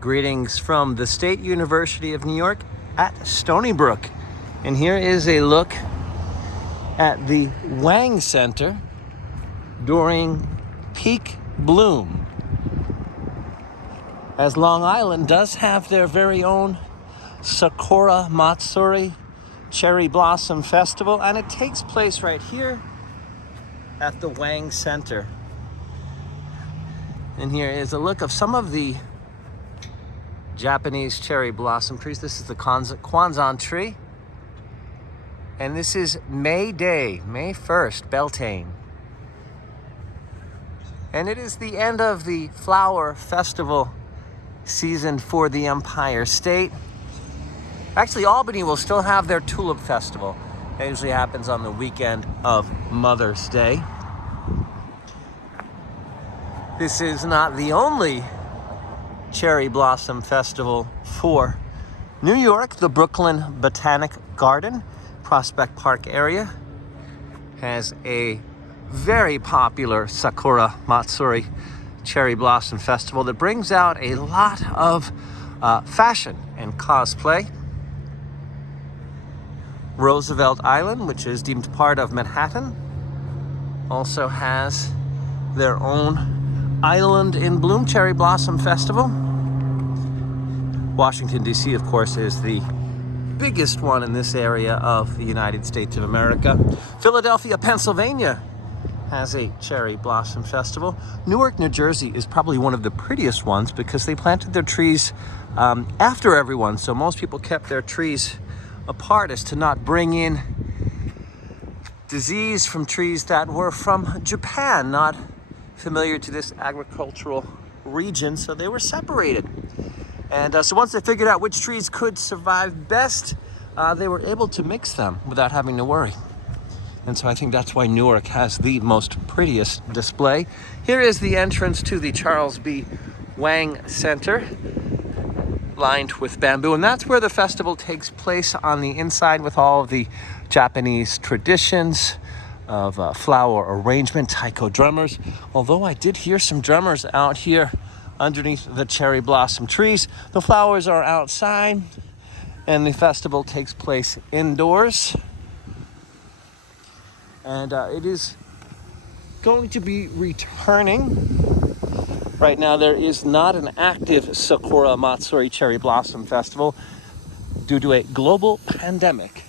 Greetings from the State University of New York at Stony Brook. And here is a look at the Wang Center during peak bloom. As Long Island does have their very own Sakura Matsuri Cherry Blossom Festival, and it takes place right here at the Wang Center. And here is a look of some of the Japanese cherry blossom trees. This is the Kwanzan tree. And this is May Day, May 1st, Beltane. And it is the end of the flower festival season for the Empire State. Actually, Albany will still have their Tulip Festival. It usually happens on the weekend of Mother's Day. This is not the only cherry blossom festival for New York. The Brooklyn Botanic Garden, Prospect Park area, has a very popular Sakura Matsuri cherry blossom festival that brings out a lot of fashion and cosplay. Roosevelt Island, which is deemed part of Manhattan, also has their own Island in Bloom Cherry Blossom Festival. Washington, D.C., of course, is the biggest one in this area of the United States of America. Philadelphia, Pennsylvania has a cherry blossom festival. Newark, New Jersey is probably one of the prettiest ones because they planted their trees after everyone, so most people kept their trees apart as to not bring in disease from trees that were from Japan, not familiar to this agricultural region, so they were separated. And so once they figured out which trees could survive best, they were able to mix them without having to worry. And so I think that's why Newark has the most prettiest display. Here is the entrance to the Chales B Wang Center, lined with bamboo, and that's where the festival takes place on the inside with all of the Japanese traditions of flower arrangement, Taiko drummers. Although I did hear some drummers out here underneath the cherry blossom trees. The flowers are outside and the festival takes place indoors. And it is going to be returning. Right now there is not an active Sakura Matsuri Cherry Blossom Festival due to a global pandemic.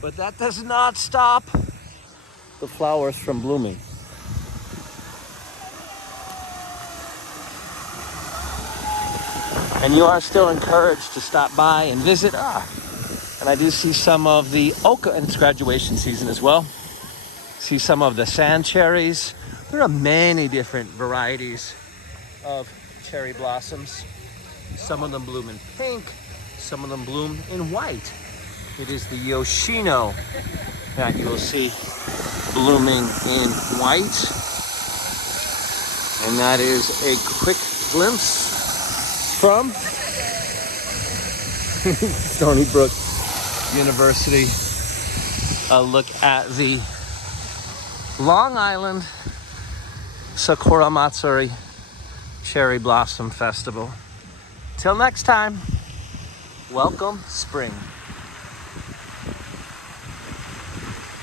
But that does not stop the flowers from blooming. And you are still encouraged to stop by and visit. And I do see some of the Oka, and it's graduation season as well. See some of the sand cherries. There are many different varieties of cherry blossoms. Some of them bloom in pink, some of them bloom in white. It is the Yoshino that you will see blooming in white. And that is a quick glimpse from Stony Brook University. A look at the Long Island Sakura Matsuri Cherry Blossom Festival. Till next time, welcome spring.